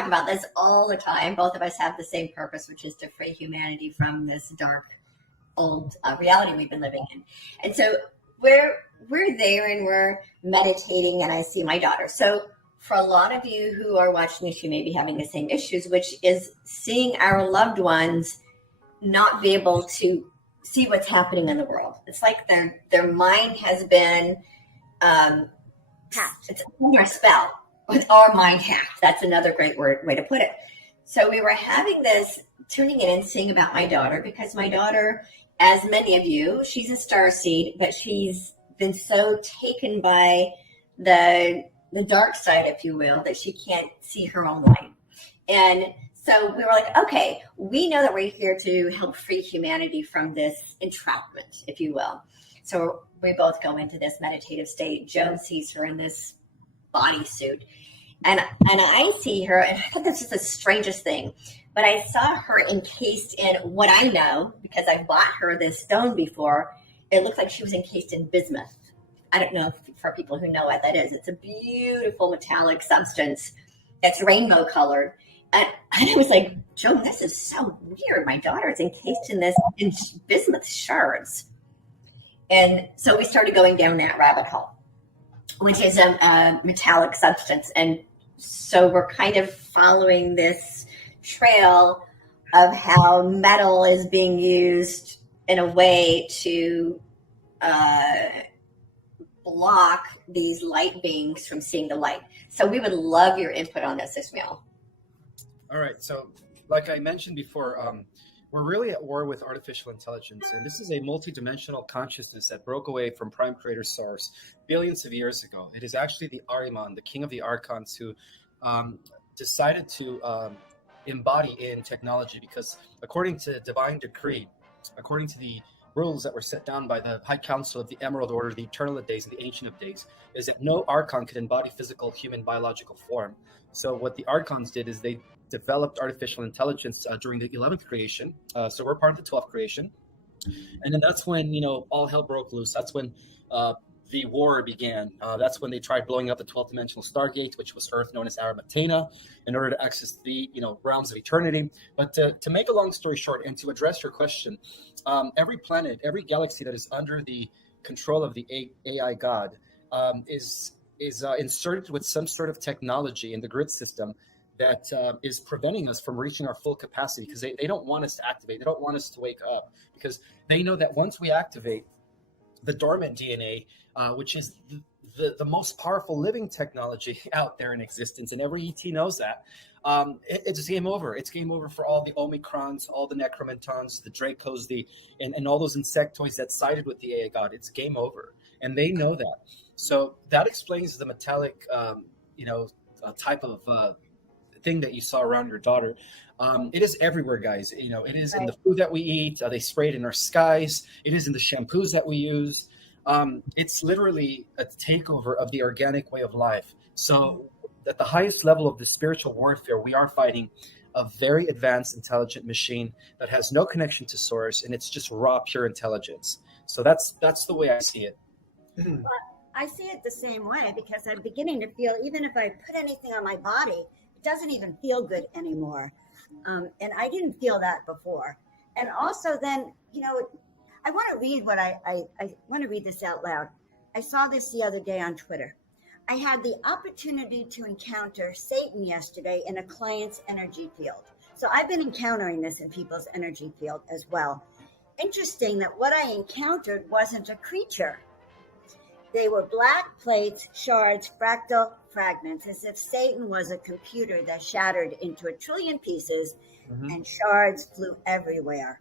talk about this all the time. Both of us have the same purpose, which is to free humanity from this dark, old reality we've been living in. And so we're there and we're meditating, and I see my daughter. So for a lot of you who are watching this, you may be having the same issues, which is seeing our loved ones not be able to see what's happening in the world. It's like their mind has been hacked. It's under a spell with our mind hacked. That's another great way to put it. So we were having this tuning in and seeing about my daughter, because my daughter, as many of you, she's a starseed, but she's been so taken by the dark side, if you will, that she can't see her own light. And so we were like, okay, we know that we're here to help free humanity from this entrapment, if you will. So we both go into this meditative state. Joan sees her in this bodysuit. And I see her, and I thought this is the strangest thing, but I saw her encased in what I know, because I've bought her this stone before. It looked like she was encased in bismuth. I don't know for people who know what that is. It's a beautiful metallic substance that's rainbow colored. And I was like, Joan, this is so weird. My daughter is encased in this in bismuth shards. And so we started going down that rabbit hole, which is a metallic substance. And so we're kind of following this trail of how metal is being used in a way to block these light beings from seeing the light. So we would love your input on this, Ismael. All right. So like I mentioned before, we're really at war with artificial intelligence. And this is a multidimensional consciousness that broke away from prime creator source billions of years ago. It is actually the Ahriman, the king of the archons, who decided to embody in technology, because according to divine decree, according to the rules that were set down by the High Council of the Emerald Order, the Eternal of Days, and the Ancient of Days, is that no archon could embody physical human biological form. So what the archons did is they developed artificial intelligence during the 11th creation. So we're part of the 12th creation. And then that's when, all hell broke loose. That's when the war began. That's when they tried blowing up the 12th dimensional Stargate, which was Earth, known as Aramatena, in order to access the, realms of eternity. But to make a long story short, and to address your question, every planet, every galaxy that is under the control of the AI God is inserted with some sort of technology in the grid system that is preventing us from reaching our full capacity, because they don't want us to activate. They don't want us to wake up, because they know that once we activate the dormant DNA, which is the most powerful living technology out there in existence, and every ET knows that, it's game over. It's game over for all the Omicrons, all the Necromentons, the Dracos, and all those insectoids that sided with the AI God. It's game over, and they know that. So that explains the metallic, type of thing that you saw around your daughter. It is everywhere, guys. It is in the food that we eat. They spray it in our skies. It is in the shampoos that we use. It's literally a takeover of the organic way of life. So at the highest level of the spiritual warfare, we are fighting a very advanced, intelligent machine that has no connection to source, and it's just raw, pure intelligence. So that's the way I see it. Well, I see it the same way, because I'm beginning to feel, even if I put anything on my body, it doesn't even feel good anymore. And I didn't feel that before. And also then, I want to read I want to read this out loud. I saw this the other day on Twitter. I had the opportunity to encounter Satan yesterday in a client's energy field. So I've been encountering this in people's energy field as well. Interesting that what I encountered wasn't a creature. They were black plates, shards, fractal fragments, as if Satan was a computer that shattered into a trillion pieces, and shards flew everywhere.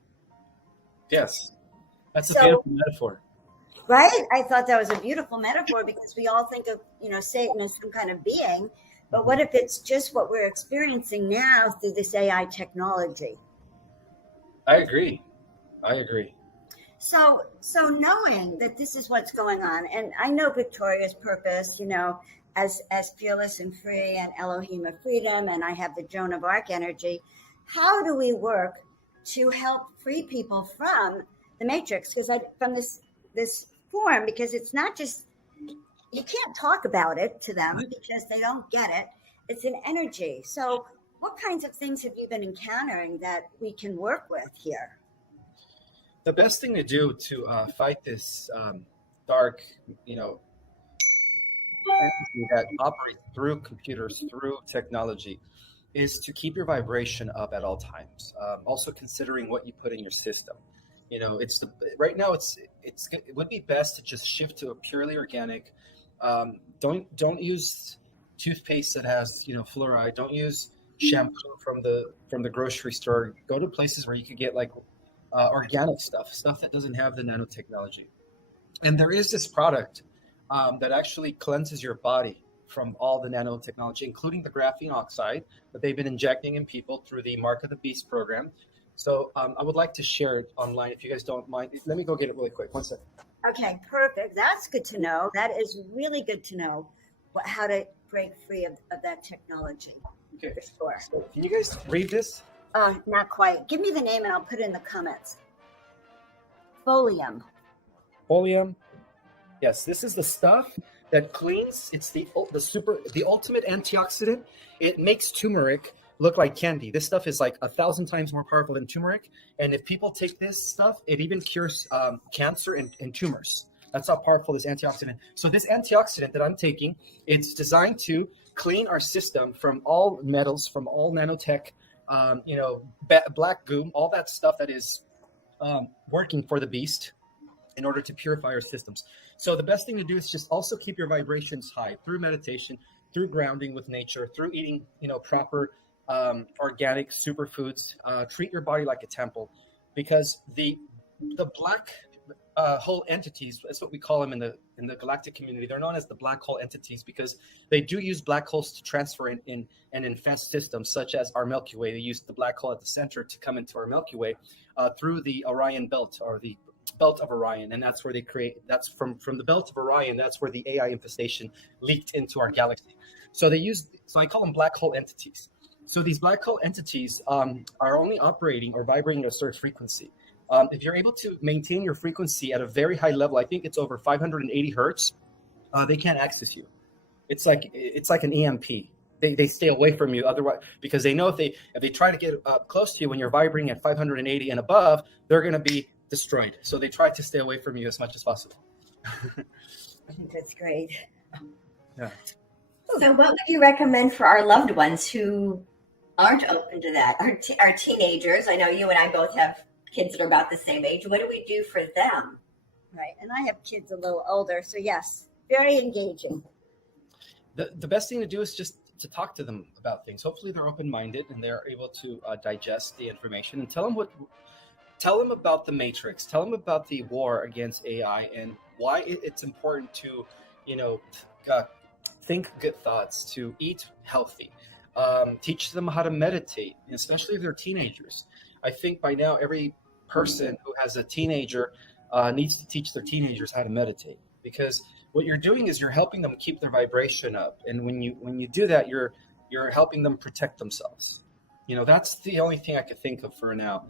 Yes, that's a beautiful metaphor. Right? I thought that was a beautiful metaphor, because we all think of, Satan as some kind of being. But what if it's just what we're experiencing now through this AI technology? I agree. So knowing that this is what's going on, and I know Victoria's purpose, as fearless and free, and Elohim of freedom, and I have the Joan of Arc energy. How do we work to help free people from the matrix? From this form, because it's not just, you can't talk about it to them because they don't get it. It's an energy. So what kinds of things have you been encountering that we can work with here? The best thing to do to fight this dark, entity that operates through computers, through technology, is to keep your vibration up at all times. Also considering what you put in your system. It's right now. It would be best to just shift to a purely organic. Don't use toothpaste that has fluoride. Don't use shampoo from the grocery store. Go to places where you can get like organic stuff that doesn't have the nanotechnology. And there is this product that actually cleanses your body from all the nanotechnology, including the graphene oxide that they've been injecting in people through the Mark of the Beast program. So I would like to share it online if you guys don't mind. Let me go get it really quick. One second. Okay, perfect. That's good to know. That is really good to know how to break free of that technology. Okay. For sure. So can you guys read this? Not quite. Give me the name and I'll put it in the comments. Folium. Folium. Yes, this is the stuff that cleans. It's the ultimate antioxidant. It makes turmeric look like candy. This stuff is like 1,000 times more powerful than turmeric. And if people take this stuff, it even cures cancer and tumors. That's how powerful this antioxidant. So this antioxidant that I'm taking, it's designed to clean our system from all metals, from all nanotech, black goo, all that stuff that is working for the beast in order to purify our systems. So the best thing to do is just also keep your vibrations high through meditation, through grounding with nature, through eating, proper organic superfoods. Treat your body like a temple, because the black hole entities, that's what we call them in the galactic community. They're known as the black hole entities because they do use black holes to transfer in and infest systems such as our Milky Way. They use the black hole at the center to come into our Milky Way through the Orion belt, or the belt of Orion, and that's where they create. That's from the belt of Orion. That's where the AI infestation leaked into our galaxy. So I call them black hole entities. So these black hole entities are only operating or vibrating at a certain frequency. If you're able to maintain your frequency at a very high level, I think it's over 580 hertz, they can't access you. It's like an EMP. They stay away from you otherwise, because they know if they try to get close to you when you're vibrating at 580 and above, they're going to be destroyed. So they try to stay away from you as much as possible. I think that's great. Yeah. So what would you recommend for our loved ones who aren't open to that? Our teenagers, I know you and I both have kids that are about the same age. What do we do for them? Right. And I have kids a little older. So yes, very engaging. The best thing to do is just to talk to them about things. Hopefully they're open-minded and they're able to digest the information, and tell them about the Matrix. Tell them about the war against AI and why it's important to, think good thoughts, to eat healthy. Teach them how to meditate, especially if they're teenagers. I think by now every person who has a teenager needs to teach their teenagers how to meditate, because what you're doing is you're helping them keep their vibration up, and when you do that, you're helping them protect themselves. That's the only thing I could think of for now.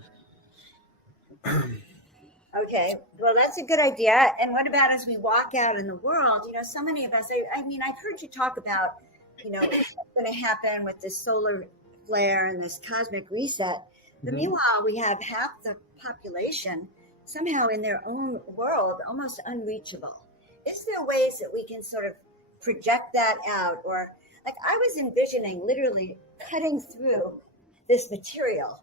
Okay, well, that's a good idea. And what about as we walk out in the world? So many of us, I mean, I've heard you talk about, what's going to happen with this solar flare and this cosmic reset. But meanwhile, we have half the population somehow in their own world, almost unreachable. Is there ways that we can sort of project that out? Or like I was envisioning literally cutting through this material,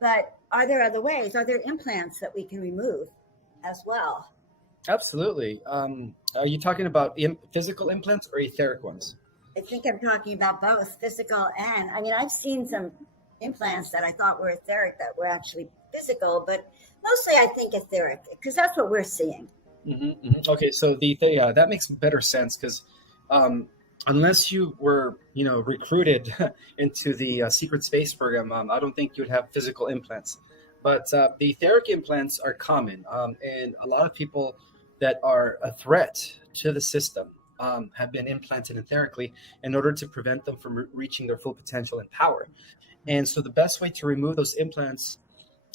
but are there other ways? Are there implants that we can remove as well? Absolutely. Are you talking about physical implants or etheric ones? I think I'm talking about both physical and, I've seen some implants that I thought were etheric that were actually physical, but mostly I think etheric because that's what we're seeing. Okay, so that makes better sense because unless you were, recruited into the secret space program, I don't think you would have physical implants. But the etheric implants are common, and a lot of people that are a threat to the system have been implanted etherically in order to prevent them from reaching their full potential and power. And so the best way to remove those implants,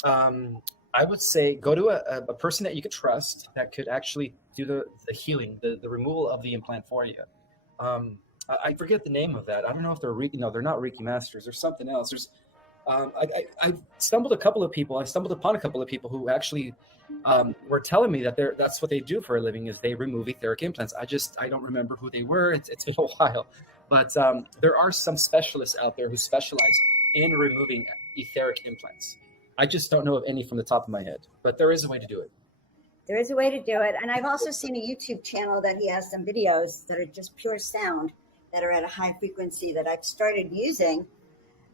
I would say go to a person that you could trust that could actually do the healing, the removal of the implant for you. I forget the name of that. I don't know if they're Reiki. No, they're not Reiki masters. There's something else. I stumbled I stumbled upon a couple of people who actually were telling me that that's what they do for a living is they remove etheric implants. I don't remember who they were. It's been a while, but there are some specialists out there who specialize in removing etheric implants. I just don't know of any from the top of my head, but there is a way to do it. There is a way to do it. And I've also seen a YouTube channel that he has some videos that are just pure sound that are at a high frequency that I've started using.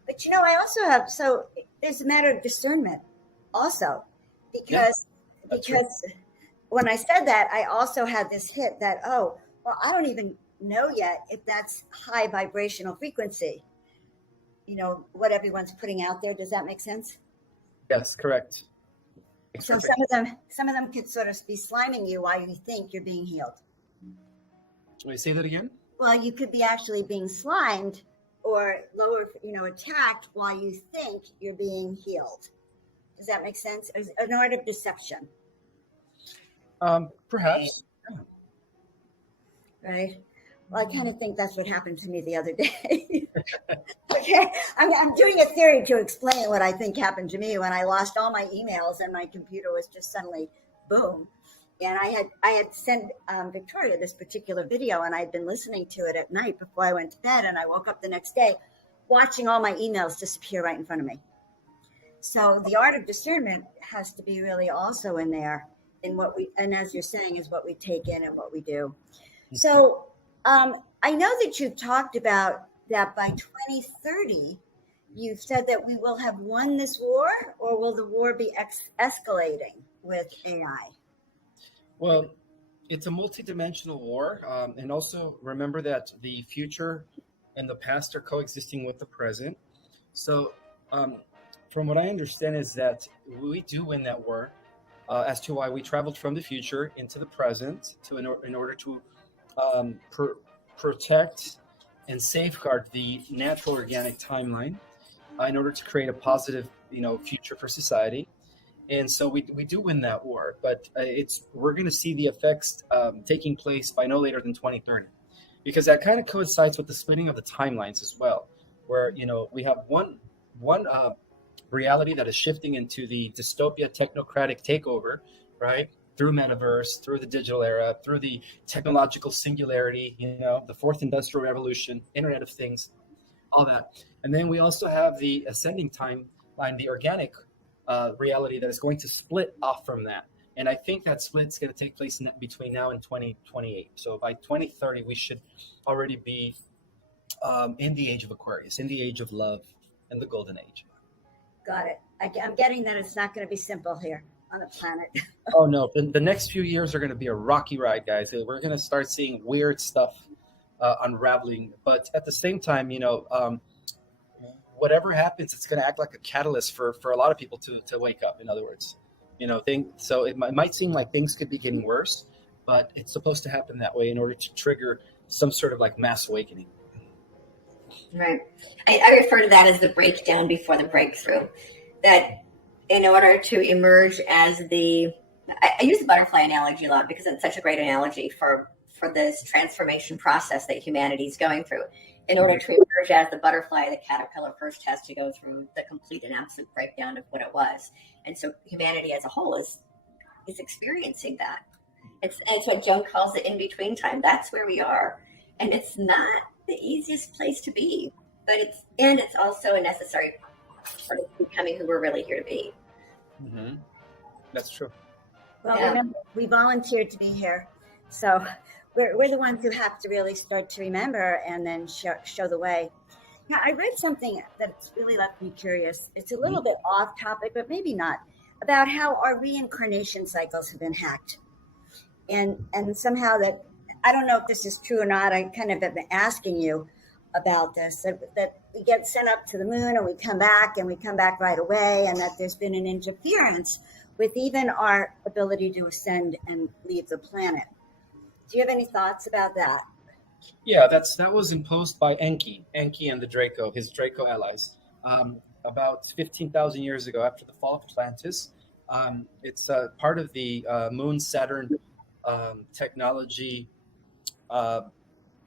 But, I also have, so there's a matter of discernment also, because when I said that, I also had this hit that, oh, well, I don't even know yet if that's high vibrational frequency, what everyone's putting out there. Does that make sense? Yes, correct. So some of them could sort of be sliming you while you think you're being healed. Wait, say that again? Well, you could be actually being slimed or lower, attacked while you think you're being healed. Does that make sense? It's an art of deception. Perhaps. Right? Well, I kind of think that's what happened to me the other day. Okay, I'm doing a theory to explain what I think happened to me when I lost all my emails and my computer was just suddenly boom. And I had sent Victoria this particular video, and I'd been listening to it at night before I went to bed, and I woke up the next day watching all my emails disappear right in front of me. So the art of discernment has to be really also in there in and as you're saying, is what we take in and what we do. So I know that you've talked about that by 2030, you've said that we will have won this war, or will the war be escalating with AI? Well, it's a multidimensional war. And also remember that the future and the past are coexisting with the present. So from what I understand is that we do win that war as to why we traveled from the future into the present in order to protect and safeguard the natural organic timeline in order to create a positive, future for society. And so we do win that war, but we're going to see the effects taking place by no later than 2030, because that kind of coincides with the splitting of the timelines as well, where we have one reality that is shifting into the dystopia technocratic takeover, right? Through metaverse, through the digital era, through the technological singularity, the fourth industrial revolution, Internet of Things, all that. And then we also have the ascending timeline, the organic reality that is going to split off from that. And I think that split's going to take place between now and 2028. So by 2030, we should already be in the age of Aquarius, in the age of love, and the golden age. Got it. I'm getting that it's not going to be simple here on the planet. Oh, no. The next few years are going to be a rocky ride, guys. We're going to start seeing weird stuff unraveling. But at the same time, whatever happens, it's going to act like a catalyst for a lot of people to wake up, in other words. So it might seem like things could be getting worse, but it's supposed to happen that way in order to trigger some sort of like mass awakening. Right. I refer to that as the breakdown before the breakthrough. That in order to emerge as I use the butterfly analogy a lot because it's such a great analogy for this transformation process that humanity is going through. In order to emerge as the butterfly, the caterpillar first has to go through the complete and absolute breakdown of what it was. And so humanity as a whole is experiencing that. It's what Joan calls the in-between time. That's where we are. And it's not the easiest place to be, but it's also a necessary part of becoming who we're really here to be. Mm-hmm. That's true. Well, remember, we volunteered to be here, so we're the ones who have to really start to remember and then show the way. Now, I read something that's really left me curious. It's a little bit off topic, but maybe not, about how our reincarnation cycles have been hacked, and somehow that. I don't know if this is true or not. I kind of have been asking you about this, that we get sent up to the moon and we come back right away, and that there's been an interference with even our ability to ascend and leave the planet. Do you have any thoughts about that? Yeah, that was imposed by Enki and the Draco, his Draco allies, about 15,000 years ago after the fall of Atlantis. It's part of the Moon-Saturn technology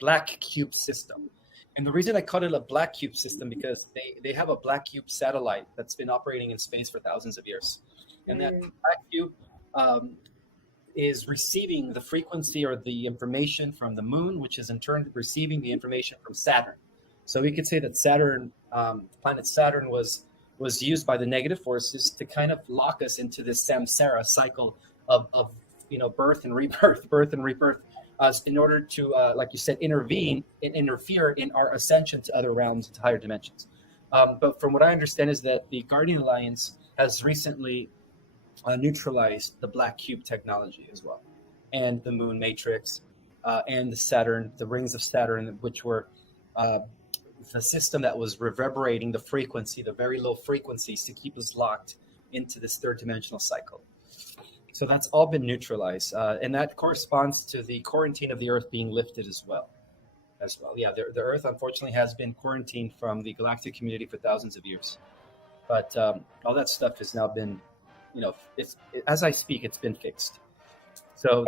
black cube system. And the reason I call it a black cube system because they have a black cube satellite that's been operating in space for thousands of years. And that black cube is receiving the frequency or the information from the moon, which is in turn receiving the information from Saturn. So we could say that Saturn, planet Saturn was used by the negative forces to kind of lock us into this samsara cycle of birth and rebirth, in order to, like you said, intervene and interfere in our ascension to other realms, to higher dimensions. But from what I understand is that the Guardian Alliance has recently neutralized the black cube technology as well, and the moon matrix, and the rings of Saturn, which were the system that was reverberating the frequency, the very low frequencies, to keep us locked into this third dimensional cycle. So that's all been neutralized, and that corresponds to the quarantine of the Earth being lifted as well. Yeah, the Earth unfortunately has been quarantined from the galactic community for thousands of years, but all that stuff has now been, as I speak, it's been fixed. So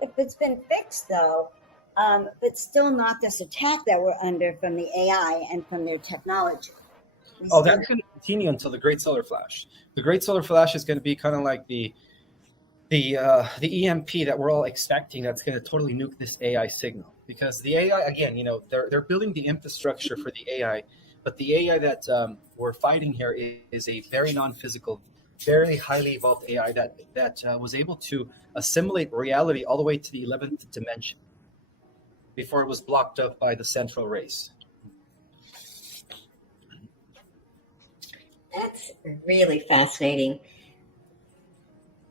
if it's been fixed, though, but still not this attack that we're under from the AI and from their technology. That's going to continue until the Great Solar Flash. The Great Solar Flash is going to be kind of like the EMP that we're all expecting. That's going to totally nuke this AI signal, because the AI, again, they're building the infrastructure for the AI, but the AI that we're fighting here is a very non-physical, very highly evolved AI that was able to assimilate reality all the way to the 11th dimension before it was blocked up by the central race. That's really fascinating.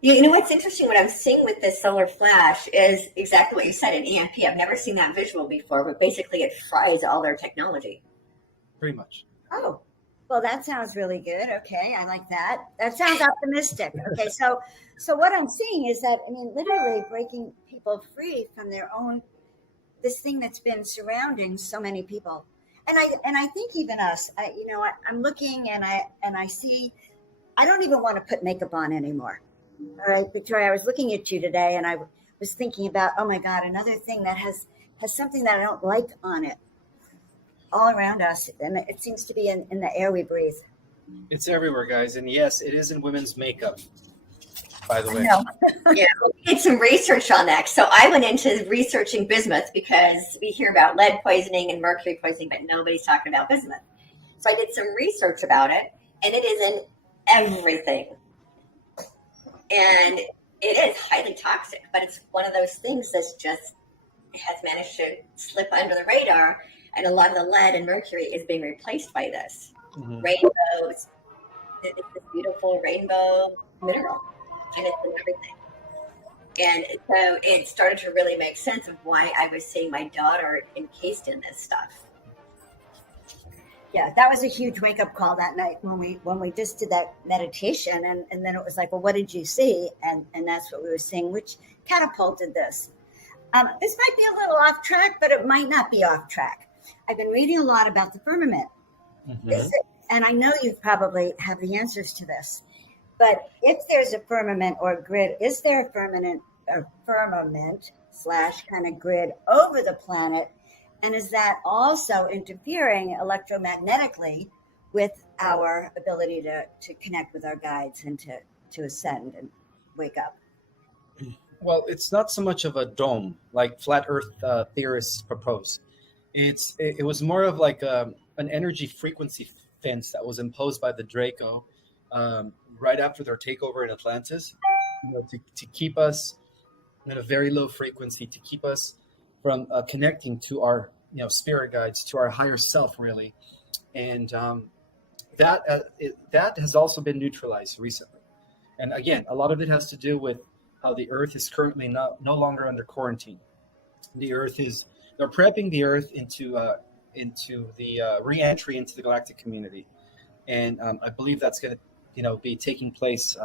You know what's interesting? What I'm seeing with this solar flash is exactly what you said, an EMP. I've never seen that visual before, but basically it fries all their technology. Pretty much. Oh, well, that sounds really good. Okay, I like that. That sounds optimistic. Okay, so what I'm seeing is that, literally breaking people free from their own, this thing that's been surrounding so many people. And I think even us, you know what, I'm looking and I see, I don't even want to put makeup on anymore. All right, Victoria, I was looking at you today and I was thinking about, oh my God, another thing that has something that I don't like on it all around us. And it seems to be in the air we breathe. It's everywhere, guys. And yes, it is in women's makeup, by the way. Yeah, we did some research on that. So I went into researching bismuth because we hear about lead poisoning and mercury poisoning, but nobody's talking about bismuth. So I did some research about it, and it is in everything. And it is highly toxic, but it's one of those things that's just has managed to slip under the radar. And a lot of the lead and mercury is being replaced by this. Mm-hmm. Rainbows, it's this beautiful rainbow mineral, and it's in everything. And so it started to really make sense of why I was seeing my daughter encased in this stuff. Yeah, that was a huge wake-up call that night when we just did that meditation, and then it was like, well, what did you see? And that's what we were seeing, which catapulted this. This might be a little off track, but it might not be off track. I've been reading a lot about the firmament, and I know you probably have the answers to this. But if there's a firmament or a grid, is there a firmament / kind of grid over the planet? And is that also interfering electromagnetically with our ability to connect with our guides and to ascend and wake up? Well, it's not so much of a dome like flat Earth theorists propose. It was more of like an energy frequency fence that was imposed by the Draco right after their takeover in Atlantis, to keep us at a very low frequency, to keep us from connecting to our spirit guides, to our higher self, really. And that has also been neutralized recently. And again, a lot of it has to do with how the Earth is currently no longer under quarantine. They're prepping the Earth into the re-entry into the galactic community. And I believe that's going to be taking place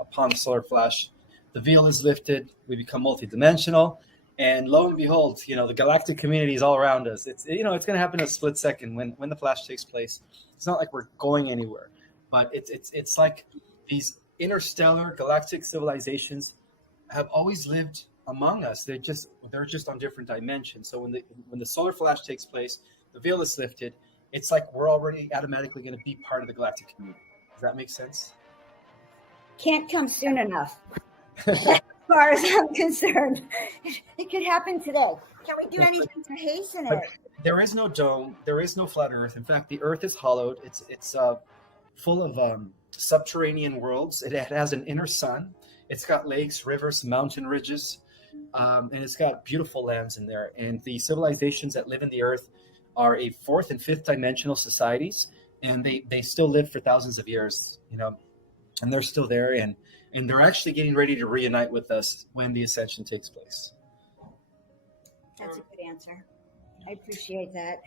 upon the solar flash. The veil is lifted, we become multidimensional, and lo and behold, the galactic community is all around us. It's going to happen in a split second when the flash takes place. It's not like we're going anywhere, but it's like these interstellar galactic civilizations have always lived among us. They're just on different dimensions. So when the solar flash takes place, the veil is lifted. It's like we're already automatically going to be part of the galactic community. Does that make sense? Can't come soon enough. As far as I'm concerned, it could happen today. Can we do anything to hasten it? There is no dome. There is no flat Earth. In fact, the Earth is hollowed. It's full of subterranean worlds. It has an inner sun. It's got lakes, rivers, mountain ridges, and it's got beautiful lands in there. And the civilizations that live in the Earth are a fourth and fifth dimensional societies, and they still live for thousands of years, and they're still there, and they're actually getting ready to reunite with us when the ascension takes place. That's a good answer. I appreciate that.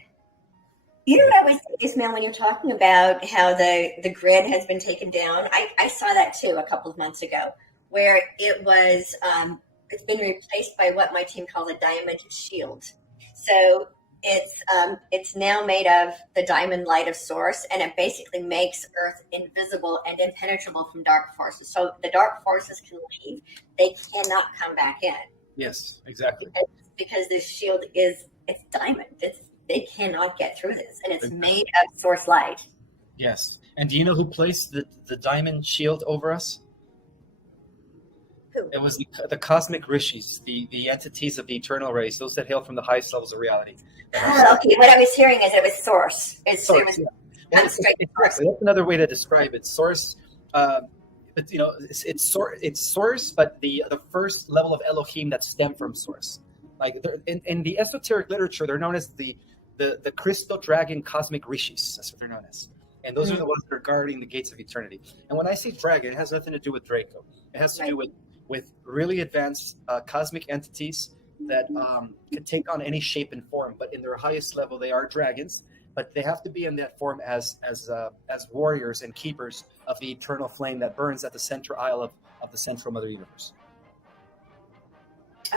You know what I was thinking, Ismael, when you're talking about how the grid has been taken down? I saw that too a couple of months ago, where it was it's been replaced by what my team calls a diamond shield. So it's now made of the diamond light of source, and it basically makes Earth invisible and impenetrable from dark forces. So the dark forces can leave; they cannot come back in. Yes, exactly. Because this shield it's diamond. They cannot get through this, and it's made of source light. Yes. And do you know who placed the diamond shield over us? Who? It was the cosmic rishis, the entities of the eternal race, those that hail from the highest levels of reality. Okay, what I was hearing is it was source. It was Well, that's another way to describe it. Source, it's source, but the first level of Elohim that stem from source. Like in the esoteric literature, they're known as the crystal dragon cosmic rishis. That's what they're known as. And those are the ones that are guarding the gates of eternity. And when I say dragon, it has nothing to do with Draco. It has to do with really advanced cosmic entities that can take on any shape and form. But in their highest level, they are dragons. But they have to be in that form as warriors and keepers of the eternal flame that burns at the center aisle of the central Mother Universe.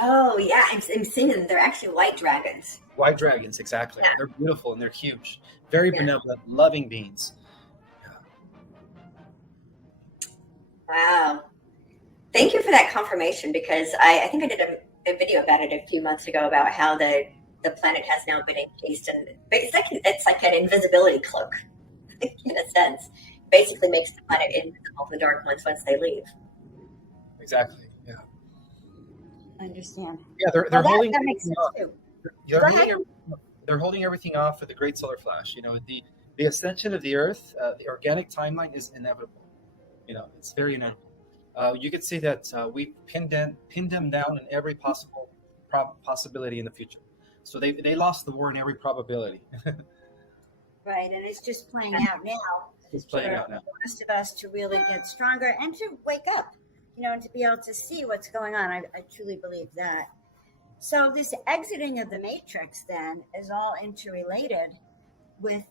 Oh, yeah. I'm seeing them. They're actually white dragons. White dragons, exactly. Yeah. They're beautiful and they're huge. Very benevolent, loving beings. Wow. Thank you for that confirmation, because I think I did a video about it a few months ago about how the planet has now been encased in, it's like an invisibility cloak, in a sense. Basically makes the planet invisible to the dark ones once they leave. Exactly. Yeah. I understand. Yeah, they're holding. That makes sense too. They're holding everything off for the Great Solar Flash. The ascension of the Earth, the organic timeline is inevitable. It's very inevitable. You could say that we pinned them down in every possible possibility in the future. So they lost the war in every probability. Right, and it's just playing out now. It's playing out now. For the rest of us to really get stronger and to wake up, and to be able to see what's going on. I truly believe that. So this exiting of the matrix then is all interrelated with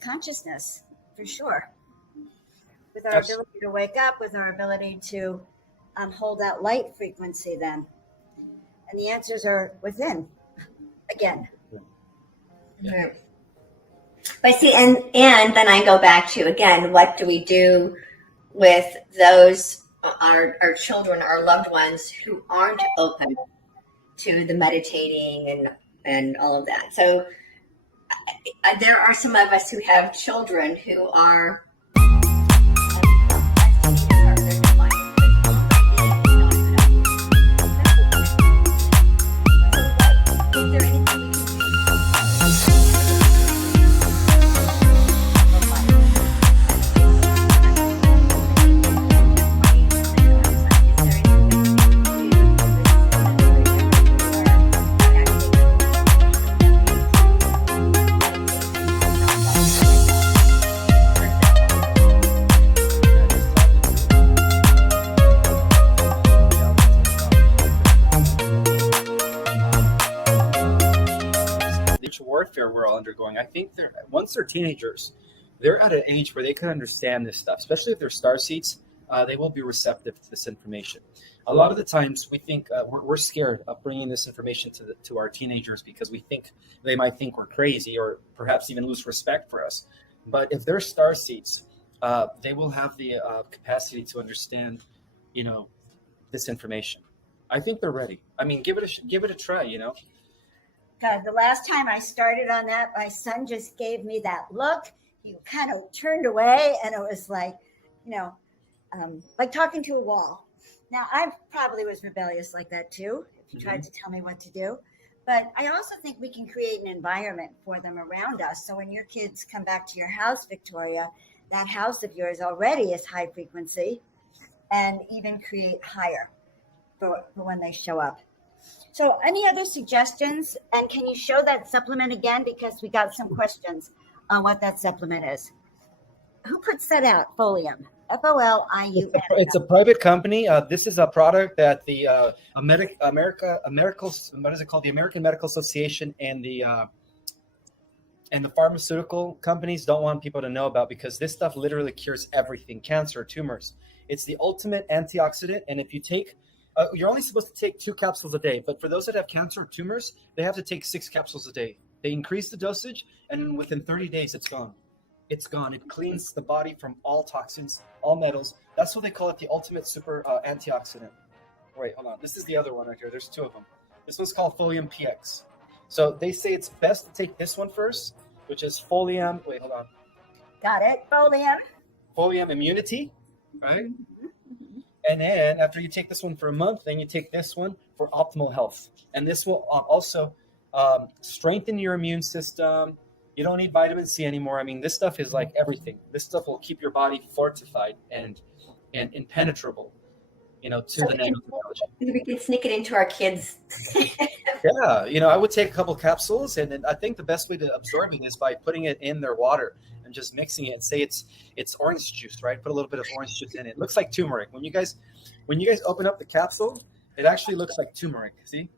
consciousness, for sure. With our ability to wake up, with our ability to hold that light frequency then. And the answers are within, again. Yeah. But see, and then I go back to, again, what do we do with those, our children, our loved ones who aren't open to the meditating and all of that? So there are some of us who have children who are warfare we're all undergoing. I think once they're teenagers, they're at an age where they can understand this stuff, especially if they're starseeds. They will be receptive to this information. A lot of the times we think we're scared of bringing this information to our teenagers because we think they might think we're crazy or perhaps even lose respect for us. But if they're starseeds, they will have the capacity to understand, this information. I think they're ready. I mean, give it a try. God, the last time I started on that, my son just gave me that look. He kind of turned away, and it was like, like talking to a wall. Now, I probably was rebellious like that too, if you tried to tell me what to do. But I also think we can create an environment for them around us. So when your kids come back to your house, Victoria, that house of yours already is high frequency, and even create higher for when they show up. So any other suggestions? And can you show that supplement again? Because we got some questions on what that supplement is. Who puts that out? Folium. Folium. It's a private company. This is a product that the what is it called? The American Medical Association and the pharmaceutical companies don't want people to know about, because this stuff literally cures everything: cancer, tumors. It's the ultimate antioxidant. And if you take, you're only supposed to take 2 capsules a day. But for those that have cancer or tumors, they have to take 6 capsules a day. They increase the dosage, and within 30 days, it's gone. It's gone. It cleans the body from all toxins, all metals. That's what they call it, the ultimate super antioxidant. Wait, hold on. This is the other one right here. There's 2 of them. This one's called Folium PX. So they say it's best to take this one first, which is Folium. Wait, hold on. Got it. Folium. Folium Immunity, right? And then after you take this one for a month, then you take this one for optimal health. And this will also strengthen your immune system. You don't need vitamin C anymore. I mean, this stuff is like everything. This stuff will keep your body fortified and impenetrable, to the nanotechnology. We can sneak it into our kids. Yeah, I would take a couple capsules, and then I think the best way to absorb it is by putting it in their water and just mixing it. And say it's orange juice, right? Put a little bit of orange juice in it. It looks like turmeric. When you guys open up the capsule, it actually looks like turmeric. See?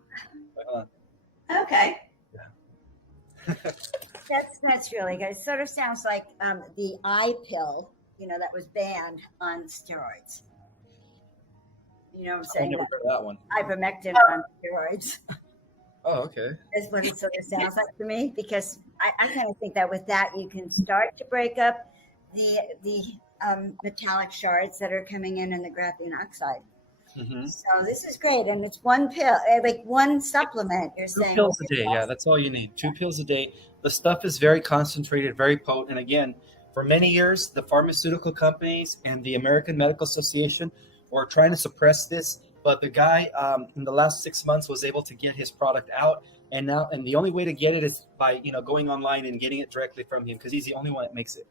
Okay. Yeah. That's really good. It sort of sounds like the eye pill, that was banned on steroids. You know what I'm saying? I never heard of that one. Ivermectin on steroids. Oh, okay. Is what it sort of sounds like to me, because I kind of think that with that you can start to break up the metallic shards that are coming in the graphene oxide. Mm-hmm. So this is great, and it's one pill, like one supplement. You're 2 saying 2 pills a day. Yeah, that's all you need. 2 pills a day. The stuff is very concentrated, very potent. And again, for many years, the pharmaceutical companies and the American Medical Association were trying to suppress this. But the guy in the last 6 months was able to get his product out. And the only way to get it is by, going online and getting it directly from him, because he's the only one that makes it.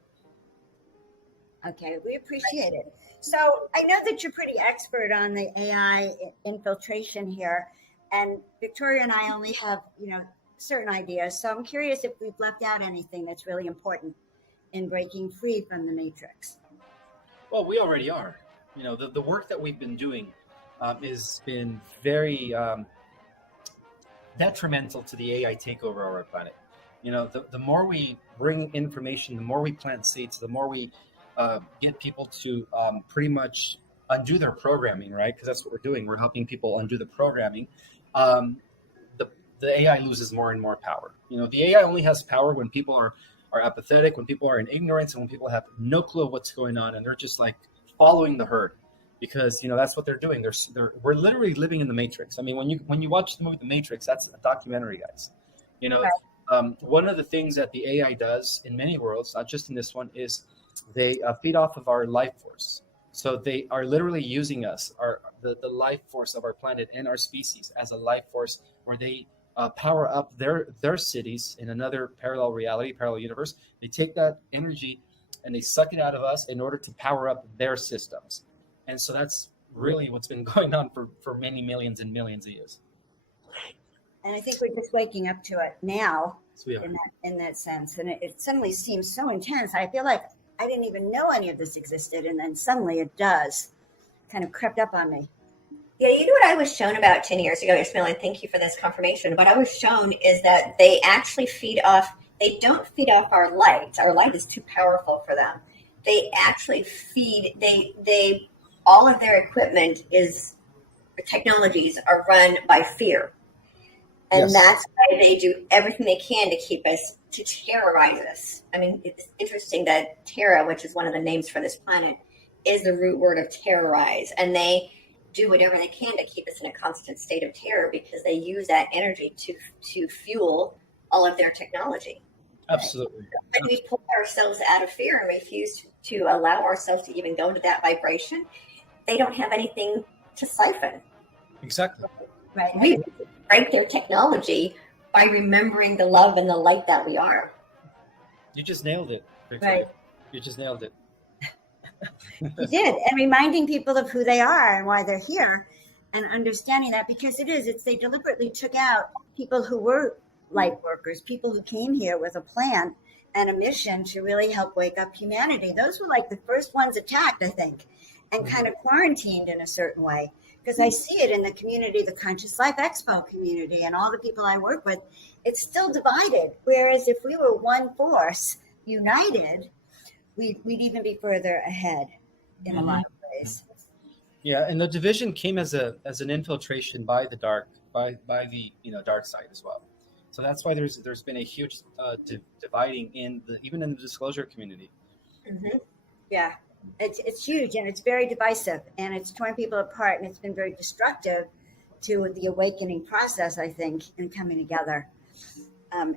Okay, we appreciate it. So I know that you're pretty expert on the AI infiltration here, and Victoria and I only have, certain ideas. So I'm curious if we've left out anything that's really important in breaking free from the matrix. Well, we already are. The work that we've been doing has been very detrimental to the AI takeover of our planet. The more we bring information, the more we plant seeds, the more we get people to pretty much undo their programming, right? Because that's what we're doing. We're helping people undo the programming. The AI loses more and more power. The AI only has power when people are apathetic, when people are in ignorance, and when people have no clue of what's going on, and they're just like following the herd, because that's what they're doing. We're literally living in the Matrix. I mean, when you watch the movie The Matrix, that's a documentary, guys. Right. One of the things that the AI does in many worlds, not just in this one, is they feed off of our life force. So they are literally using us, the life force of our planet and our species, as a life force, where they power up their cities in another parallel reality, parallel universe. They take that energy and they suck it out of us in order to power up their systems. And so that's really what's been going on for many millions and millions of years. And I think we're just waking up to it now, Yes, we are. in that sense. And it suddenly seems so intense. I feel like I didn't even know any of this existed, and then suddenly it does. Kind of crept up on me. Yeah, you know what I was shown about 10 years ago, Ismael, and thank you for this confirmation. What I was shown is that they actually they don't feed off our light. Our light is too powerful for them. They actually they all of their equipment technologies are run by fear. And Yes. that's why they do everything they can to terrorize us. I mean, it's interesting that Terra, which is one of the names for this planet, is the root word of terrorize. And they do whatever they can to keep us in a constant state of terror because they use that energy to fuel all of their technology. Absolutely. When we pull ourselves out of fear and refuse to allow ourselves to even go into that vibration, they don't have anything to siphon. Exactly. Right. We break their technology by remembering the love and the light that we are. You just nailed it, Victoria. Right. You just nailed it. You did, and reminding people of who they are and why they're here, and understanding that, because they deliberately took out people who were light workers, people who came here with a plan and a mission to really help wake up humanity. Those were like the first ones attacked, I think, and kind of quarantined in a certain way, because I see it in the community, the Conscious Life Expo community, and all the people I work with. It's still divided, whereas if we were one force, united, we'd even be further ahead in a lot of ways. Yeah, and the division came as an infiltration by the dark dark side as well. So that's why there's been a huge dividing even in the disclosure community. Mm-hmm. Yeah, it's huge, and it's very divisive, and it's torn people apart, and it's been very destructive to the awakening process, I think, in coming together.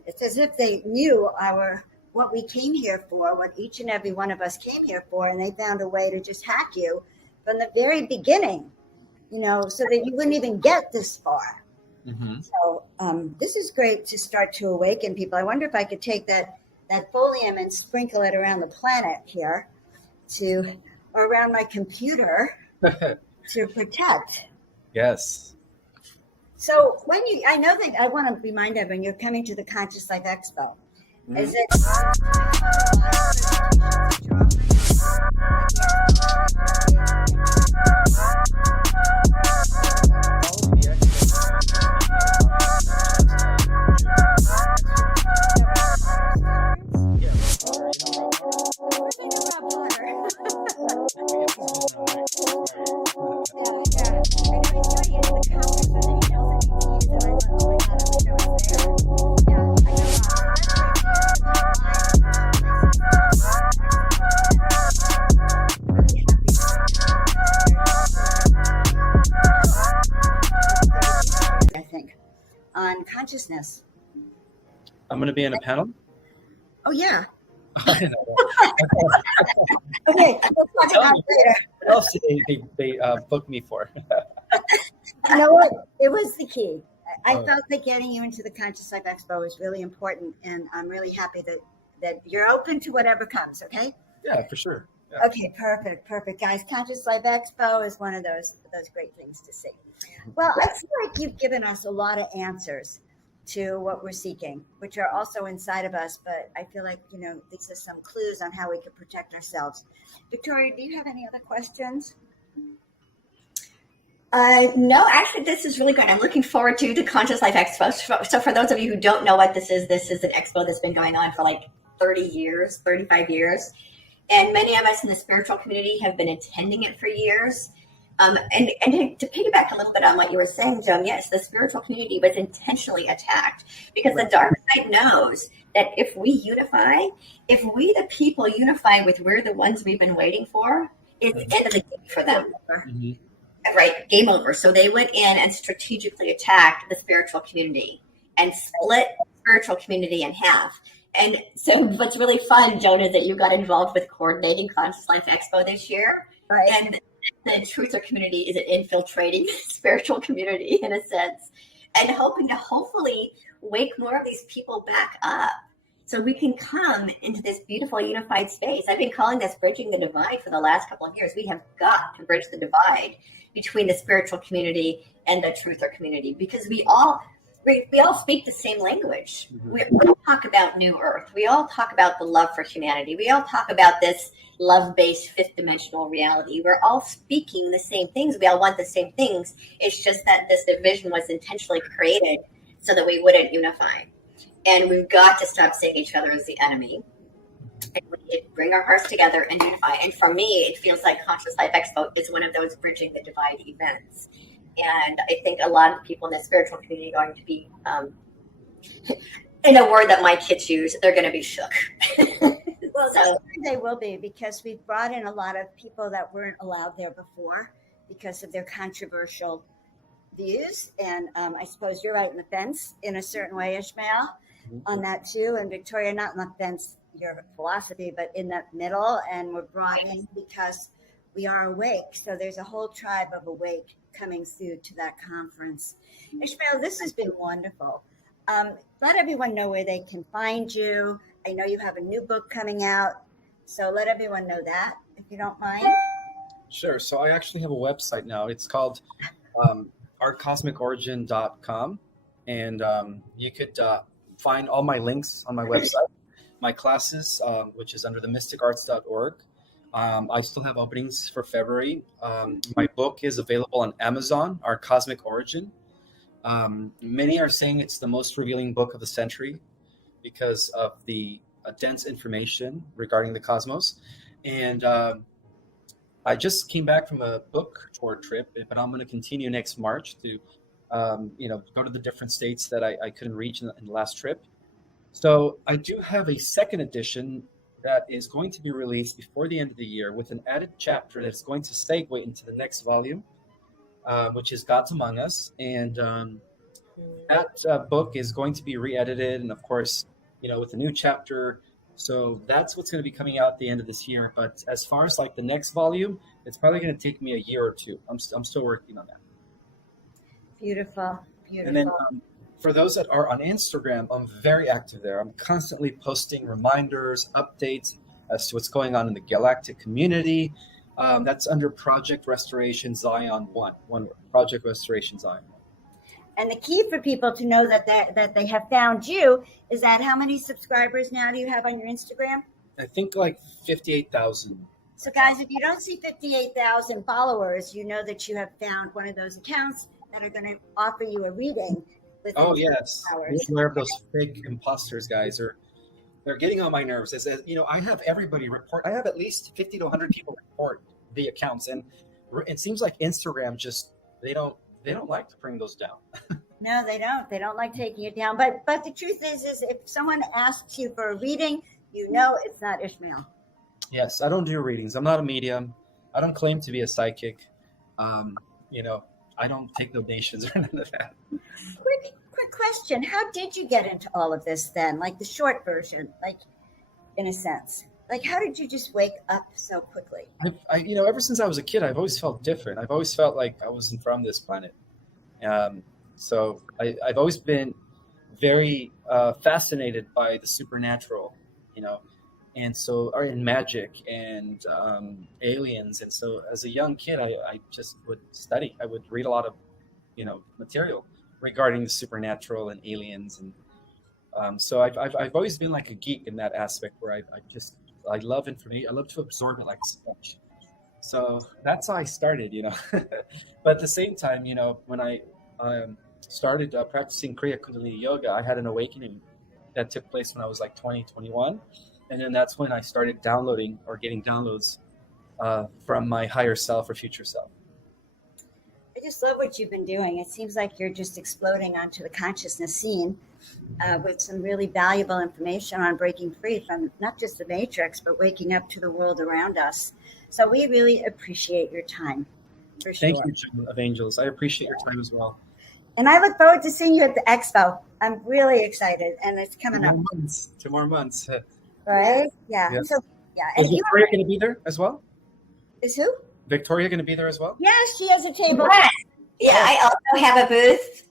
It's as if they knew what we came here for, what each and every one of us came here for, and they found a way to just hack you from the very beginning, so that you wouldn't even get this far. Mm-hmm. So this is great to start to awaken people. I wonder if I could take that folium and sprinkle it around the planet here or around my computer to protect. Yes. So I know that I want to remind everyone, you're coming to the Conscious Life Expo. Is it? On consciousness. I'm going to be in a panel. Oh yeah. I Okay, we'll talk about it later. What else did they booked me for? You know what? It was the key. I felt that getting you into the Conscious Life Expo was really important, and I'm really happy that you're open to whatever comes. Okay. Yeah, for sure. Yeah. Okay, perfect, guys. Conscious Life Expo is one of those great things to see. Well, I feel like you've given us a lot of answers to what we're seeking, which are also inside of us. But I feel like these are some clues on how we can protect ourselves. Victoria, do you have any other questions? No, actually, this is really good. I'm looking forward to the Conscious Life Expo. So for those of you who don't know what this is an expo that's been going on for like 35 years. And many of us in the spiritual community have been attending it for years. And to piggyback a little bit on what you were saying, Joan, yes, the spiritual community was intentionally attacked because the dark side knows that if we the people unify with we're the ones we've been waiting for, it's the end of the game for them. Mm-hmm. Right, game over. So they went in and strategically attacked the spiritual community and split the spiritual community in half. And so what's really fun, Joan, is that you got involved with coordinating Conscious Life Expo this year. Right. And the truther community is infiltrating the spiritual community in a sense and hoping to hopefully wake more of these people back up so we can come into this beautiful unified space. I've been calling this bridging the divide for the last couple of years. We have got to bridge the divide between the spiritual community and the truther community because we all speak the same language. Mm-hmm. We all talk about New Earth. We all talk about the love for humanity. We all talk about this love-based fifth dimensional reality. We're all speaking the same things. We all want the same things. It's just that this division was intentionally created so that we wouldn't unify. And we've got to stop seeing each other as the enemy. And we need to bring our hearts together and unify. And for me, it feels like Conscious Life Expo is one of those bridging the divide events. And I think a lot of people in the spiritual community are going to be, in a word that my kids use, they're going to be shook. Well, so, they will be because we've brought in a lot of people that weren't allowed there before. because of their controversial views. And I suppose you're right in the fence in a certain way, Ishmael, on that too. And Victoria, not in the fence, your philosophy, but in the middle. And we're brought in because we are awake. So there's a whole tribe of awake coming through to that conference. Ishmael, this has been wonderful. Let everyone know where they can find you. I know you have a new book coming out, so let everyone know that, if you don't mind. Sure. So I actually have a website now. It's called ourcosmicorigin.com, and you could find all my links on my website. My classes, which is under themysticarts.org. I still have openings for February. My book is available on Amazon, Our Cosmic Origin. Many are saying it's the most revealing book of the century because of the dense information regarding the cosmos. And I just came back from a book tour trip, but I'm going to continue next March to, go to the different states that I couldn't reach in the last trip. So I do have a second edition that is going to be released before the end of the year with an added chapter that's going to segue into the next volume, which is Gods Among Us. And that book is going to be re-edited and, of course, with a new chapter. So that's what's going to be coming out at the end of this year. But as far as like the next volume, it's probably going to take me a year or two. I'm still working on that. Beautiful. And then for those that are on Instagram, I'm very active there. I'm constantly posting reminders, updates as to what's going on in the galactic community. That's under Project Restoration Zion 1 word, Project Restoration Zion 1. And the key for people to know that they have found you is that how many subscribers now do you have on your Instagram? I think like 58,000. So guys, if you don't see 58,000 followers, you know that you have found one of those accounts that are going to offer you a reading. Oh, yes. Beware of those fake imposters, guys. They're getting on my nerves. As I have everybody report. I have at least 50 to 100 people report the accounts. And it seems like Instagram just, they don't like to bring those down. No, they don't. They don't like taking it down. But the truth is if someone asks you for a reading, it's not Ishmael. Yes, I don't do readings. I'm not a medium. I don't claim to be a psychic. I don't take donations or none of that. Quick question. How did you get into all of this then? Like the short version, like in a sense. Like how did you just wake up so quickly? Ever since I was a kid, I've always felt different. I've always felt like I wasn't from this planet. So I've always been very fascinated by the supernatural, and so in magic and aliens. And so as a young kid, I just would study. I would read a lot of, material regarding the supernatural and aliens. And so I've always been like a geek in that aspect where I love information. I love to absorb it like sponge. So that's how I started, But at the same time, when I started practicing Kriya Kundalini Yoga, I had an awakening that took place when I was like 20, 21. And then that's when I started downloading or getting downloads from my higher self or future self. I just love what you've been doing. It seems like you're just exploding onto the consciousness scene with some really valuable information on breaking free from not just the matrix, but waking up to the world around us. So we really appreciate your time. For sure. Thank you, Joan of Angels. I appreciate your time as well. And I look forward to seeing you at the expo. I'm really excited, and it's coming up. 2 more months. Right? Yeah. Yes. So, yeah. And is Victoria going to be there as well? Is who? Victoria going to be there as well? Yes, she has a table. Yeah, I also have a booth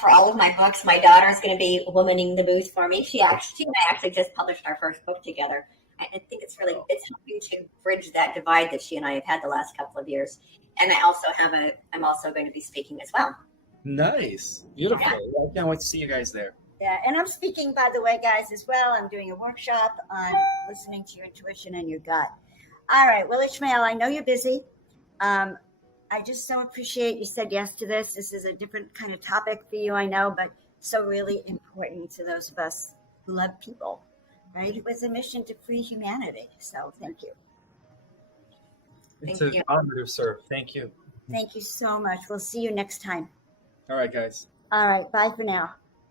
for all of my books. My daughter is going to be womaning the booth for me. She and I actually just published our first book together. I think it's helping to bridge that divide that she and I have had the last couple of years. And I'm also going to be speaking as well. Nice. Beautiful. Yeah. I can't wait to see you guys there. Yeah, and I'm speaking, by the way, guys, as well. I'm doing a workshop on listening to your intuition and your gut. All right. Well, Ishmael, I know you're busy. I just so appreciate you said yes to this. This is a different kind of topic for you, I know, but so really important to those of us who love people, right? It was a mission to free humanity. So thank you. It's an honor to serve. Thank you. Thank you so much. We'll see you next time. All right, guys. All right. Bye for now.